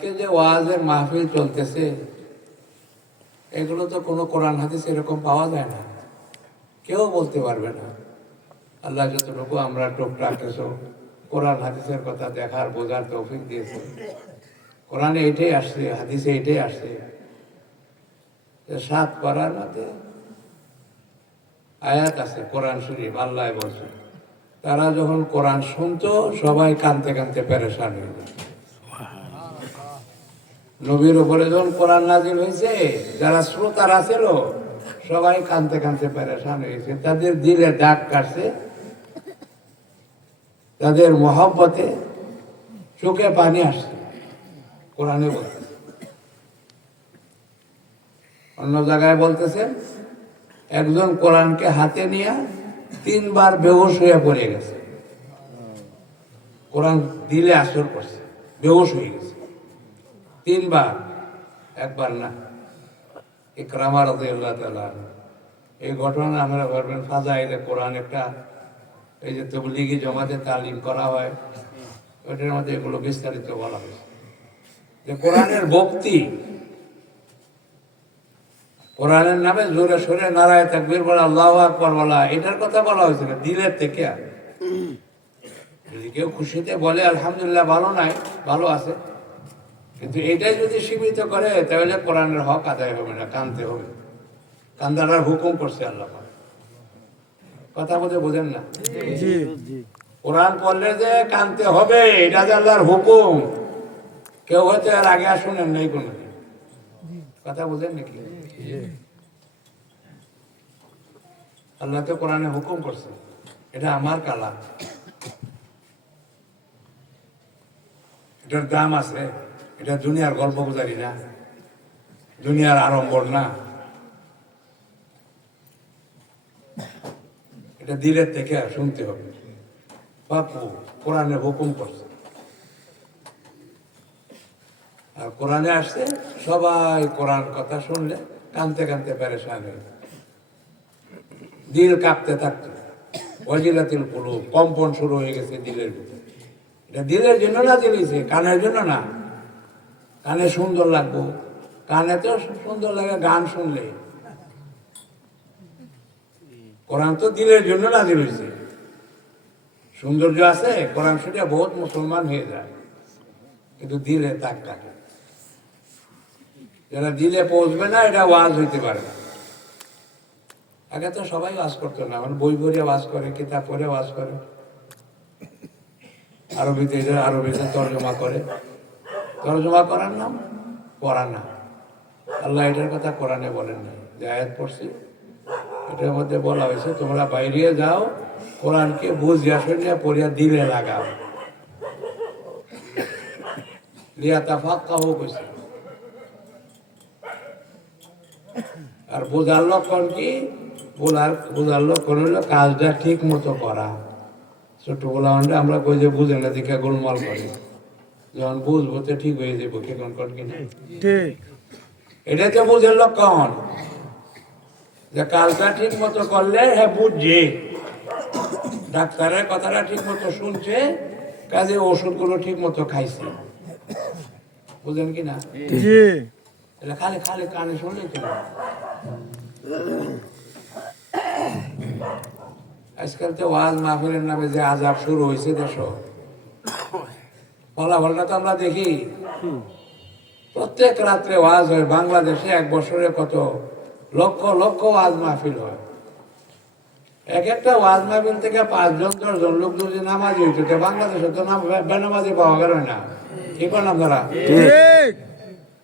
আজকে যে ওয়াজের মাহফিল চলতেছে, এগুলো তো কোনো কোরআন, হাদিস এরকম পাওয়া যায় না। কেউ বলতে পারবে না। আল্লাহ যতটুকু আমরা টুকটাক কিছু কোরআন, হাদিসের কথা দেখার, বোঝার তৌফিক দিয়েছে। কোরআনে এটাই আসছে, হাদিসে এটাই আসছে। সাত পাড়ার মধ্যে আয়াত আছে, কোরআন শরীফ, আল্লাহ বলছে, তারা যখন কোরআন শুনতো, সবাই কানতে কানতে পেরেশান হয়ে যেত নবীর উপরে যখন কোরআন নাজিল হয়েছে, যারা শ্রোতারা ছিল সবাই কানতে কানতে পেরেশান হয়েছে। তাদের দিলে দাগ কাটছে, তাদের মহব্বতে চোখে পানি আসছে। কোরআনে বলতে অন্য জায়গায় বলতেছে একজন কোরআনকে হাতে নিয়ে তিনবার বেহুশ হয়ে পড়ে গেছে। কোরআন দিলে আসর করছে, বেহুশ হয়ে গেছে। তিনবার, একবার না। ইকরামা রাদিয়াল্লাহু তাআলা এই ঘটনা আমরা ভাববেন, ফাজাইলে কোরআন একটা, এই যে তবলিগি জমাতে তালিম করা হয় ওইটার মধ্যে এগুলো বিস্তারিত বলা হয়েছে। যে কোরআনের ভক্তি, কোরআনের নামে জোরে সোরে নারায় তাকবীর বলা, আল্লাহ আকবর বলা, এটার কথা বলা হয়েছিল দিলের থেকে। যদি কেউ খুশিতে বলে, আলহামদুলিল্লাহ, ভালো নাই, ভালো আছে। কিন্তু এটাই যদি সীমিত করে তাহলে কোরআনের হক আদায় হবে না কানতে হবে। কান্দার হুকুম করছে আল্লাহ কথা বলতে বোঝেন না? কোরআন পড়লে যে কানতে হবে এটা যে আল্লাহর হুকুম। কেউ হয়তো এর আগে আর শুনেন নাই কোনো কথা বোঝেন নাকি? আল্লাহ তো কোরআনে হুকুম করছে। এটা আমার কালা এটার দাম আছে। এটা দুনিয়ার গল্প গুজারি না। দুনিয়ার আড়ম্বর না। এটা দিলের থেকে শুনতে হবে। বাপু, কোরআনে হুকুম করছে। আর কোরআনে আসছে, সবাই কোরআন কথা শুনলে কানতে কানতে পেরেশান হয়ে। দিল কাঁপতে থাকতো। অজিলাতিল পুরো কম্পন শুরু হয়ে গেছে দিলের ভিতরে। এটা দিলের জন্য না দিলেছে কানের জন্য না? কানে সুন্দর লাগবো। কানে তো সুন্দর লাগে, গান শুনলে। কোরআন তো দিলের জন্য না হয়েছে সৌন্দর্য আছে, কোরআন শুনে বহুত মুসলমান হয়ে যায়। কিন্তু দিলে তাক থাকে যারা দিলে পৌঁছবে না, এটা ওয়াজ হইতে পারে না। আগে তো সবাই ওয়াজ করতো না মানে বই পড়ে ওয়াজ করে, কিতাব পড়ে ওয়াজ করে। আরবিতে আরবিতে তর্জমা করে। তর্জমা করার নাম? পড়া না। আল্লাহ এটার কথা কোরআনে বলেন না যে আয়াত পড়ছি, এটার মধ্যে বলা হয়েছে, তোমরা বাইরে যাও, কোরআনকে বুঝিয়া শুনিয়া পড়িয়া দিলে লাগাও। আর বোঝার লক্ষণ কি? বোঝার বোঝার লক্ষণ হলো কাজটা ঠিক মতো করা। ছোটবেলা মানে আমরা কই যে বুঝে না, দেখে গোলমাল করি। যখন বুঝব তো ঠিক হয়ে যাব কি কোন কোন কিনা ঠিক। এটা তো বুঝের লক্ষণ। যে কাজটা ঠিক মতো করলে হ্যাঁ বুঝছে। ডাক্তারের কথাটা ঠিক মতো শুনছে কাজে ওষুধগুলো ঠিক মতো খাইছে। বুঝলেন কি না? জি। এটা খালি খালি কানে শুনলে। আজকাল তো ওয়াজ মাহফিলের নামে যে আজাব শুরু হয়েছে দেশ ফলাফলটা তো আমরা দেখি। প্রত্যেক রাত্রে ওয়াজ হয়, বাংলাদেশে এক বছরে কত? লক্ষ লক্ষ ওয়াজ মাহফিল হয়। এক একটা ওয়াজ মাহফিল থেকে পাঁচজন, দশজন লোক যদি নামাজি হইতো বাংলাদেশে তো নাম বেনামাজি পাওয়া গেল না। কি করলাম তারা?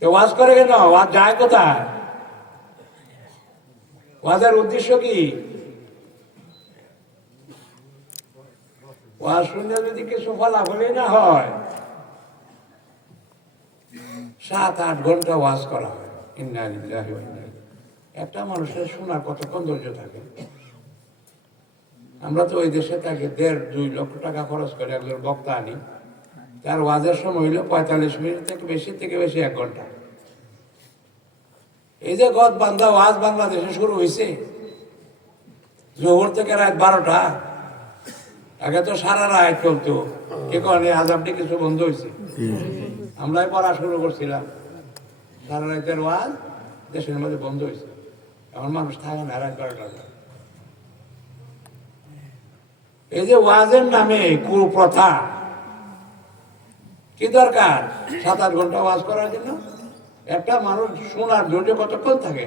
ওয়াজ করে কেন? ওয়াজ যায় কোথায়? ওয়াজের উদ্দেশ্য কি? ওয়াজ শুনলে যদি কিছু ফলাফলই না হয় সাত, আট ঘণ্টা ওয়াজ করা হয়। ইন্না লিল্লাহি ওয়া ইন্না ইলাইহি। একটা মানুষের শোনার কতক্ষণ ধৈর্য থাকে। আমরা তো ওই দেশে থাকি, দেড়, দুই লক্ষ টাকা খরচ করে একজন বক্তা আনি। তার ওয়াজের সময় হইল পঁয়তাল্লিশ মিনিট থেকে বেশি থেকে বেশি এক ঘণ্টা। এই যে গদ বান্ধা ওয়াজ বাংলাদেশে শুরু হয়েছে জোহর থেকে রাত বারোটা। আগে তো সারা রাত চলতো। কে কারণে আজাবটি কিছু বন্ধ হয়েছে আমরাই পড়া শুরু করছিলাম। রাতের ওয়াজ দেশের মধ্যে বন্ধ হয়েছে। এখন মানুষ থাকে না রাত বারোটা পর্যন্ত। এই যে ওয়াজের নামে কুপ্রথা, কি দরকার? সাত আট ঘণ্টা ওয়াজ করার জন্য? একটা মানুষ শোনার ধৈর্য কতক্ষণ থাকে?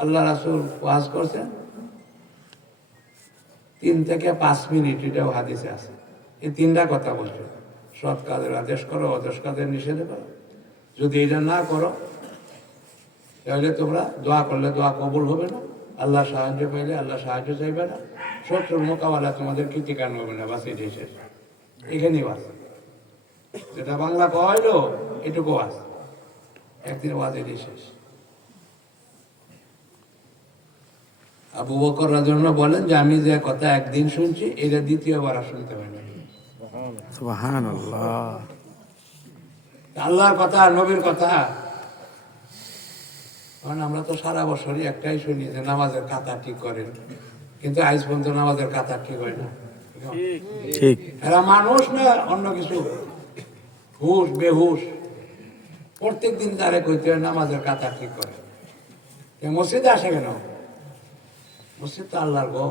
আল্লাহ রাসুল ওয়াজ করছেন, তিন থেকে পাঁচ মিনিট এটাও হাদিসে আছে। এই তিনটা কথা বলছে। সৎ কাজের আদেশ করো, অদেশ কাজের নিষেধ করো। যদি এটা না করো, তাহলে তোমরা দোয়া করলে দোয়া কবুল হবে না। আল্লাহ সাহায্য পাইলে আল্লাহ সাহায্য চাইবে না। শত্রুর মোকাবেলা তোমাদের কৃতিকান হবে না বাস শেষ। এখানেই বাস যেটা বাংলা কয়লো, এটুকু বাস একদিন বাস এটাই আবু বকর রাজন বলেন যে, আমি যে কথা একদিন শুনছি, এটা দ্বিতীয়বার আর শুনতে পাই না আল্লাহর কথা নবীর কথা। কারণ আমরা তো সারা বছরই একটাই শুনি যে নামাজের কাতা ঠিক করেন। কিন্তু আজ পর্যন্ত নামাজের কাতা ঠিক হয় না। ঠিক। এরা মানুষ না অন্য কিছু। হুশ বেহুশ। প্রত্যেক দিন তারে কইতে হয় নামাজের কাতা ঠিক করে মসজিদে আসে কেন? মসজিদ তো আল্লাহর গো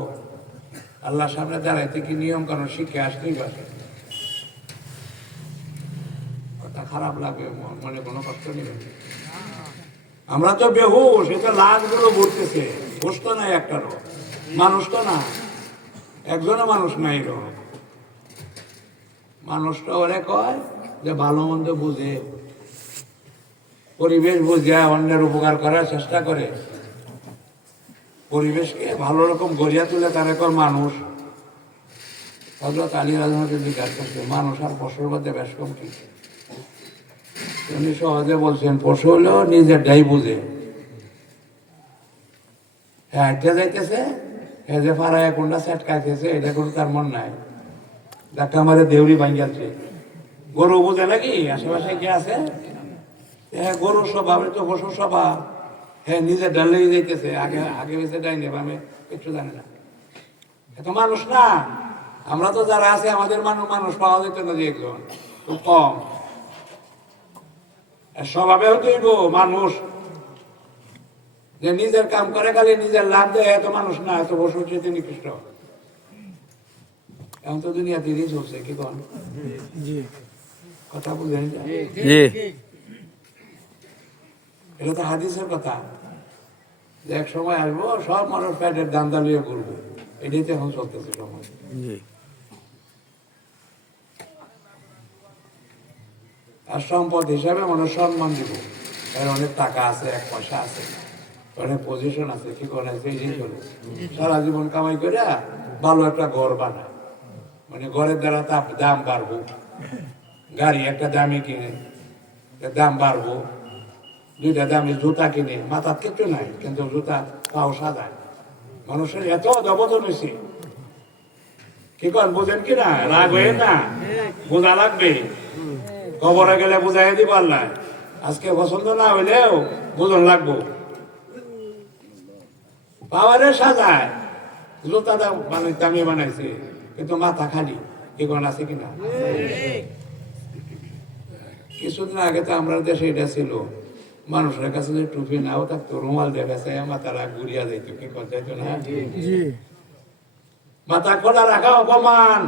আল্লাহর সামনে দাঁড়াইতে কি নিয়ম কারণ শিখে আসতেই পারে কথা খারাপ লাগবে মনে কোনো কষ্ট নেই। আমরা তো বেহুশ এটা লাশগুলো ঘুরতেছে হুশ তো নাই একটারও মানুষ তো না একজনও মানুষ নাই রো মানুষটা ওরে কয় যে ভালো মন্দ বুঝে। পরিবেশ বুঝে, অন্যের উপকার করার চেষ্টা করে। পরিবেশকে ভালো রকম গড়িয়া তুলে তার একর মানুষ। হজরত আলী রাজনাকে জিজ্ঞাসা করছে, মানুষ আর মধ্যে বেশ কম কি? উনি সহজে বলছেন, পশু হলেও নিজেরটাই বুঝে। হ্যাঁ এটা যাইতেছে হ্যাঁ যে ফারায় কোনটা সেট খাইতেছে, এটা কোনো তার মন নাই। দেখা আমাদের দেউরি ভাঙ্গালছে গরু বুঝে নাকি? আশেপাশে কে আছে? হ্যাঁ গরু স্বভাব তো পশুর স্বভাব। হ্যাঁ নিজে ডালেই যাইতেছে। আগে আগে বেঁচে ডাই নেব আমি একটু জানি না। এত মানুষ না। আমরা তো যারা আছে, আমাদের মানুষ মানুষ পাওয়া যেত না যে একজন। খুব কম। স্বভাবে হইব মানুষ। যে নিজের কাম করে খালি নিজের লাভ দেয় এত মানুষ না এত বসে চেতে নিকৃষ্ট এখন তো দুনিয়া দিদি চলছে কি কন? কথা বুঝেন জি এটা তো হাদিসের কথা। যে এক সময় আসব সব মানুষ প্যাটের দাম দালিয়ে করব এটাই তো এখন চলতেছে সময়। আর সম্পদ হিসাবে মানুষ সম্মান দিব। এর অনেক টাকা আছে, এক পয়সা আছে, অনেক পজিশন আছে, কি করে আছে এই চলে সারা জীবন কামাই করে ভালো একটা ঘর বানায়। মানে ঘরের দ্বারা তার দাম বাড়বো। গাড়ি একটা দামি কিনে দাম বাড়বো। দুইটা দামি জুতা কিনে মাথার কিচ্ছু নাই কিন্তু জুতা পাও সাদায় মানুষের এত দবদন হয়েছে। কি কর বোঝেন কিনা রাগ হয়ে না? বোঝা লাগবে? কবরে গেলে বুঝাই দিব আল্লাহ আজকে পছন্দ না হইলেও বুঝন লাগবো। পাওয়ারে সাজায়। জুতা দাম মানে দামি বানাইছে কিন্তু মাথা খালি। এগুলো আছে কিনা? কিছুদিন আগে তো আমরা দেশে এটা ছিল। মানুষের কাছে যে টুপি নাও থাকতো রুমাল দেখাছে মাথারা ঘুরিয়া যাইতো কি কথা না? মাথা খোলা রাখা অপমান।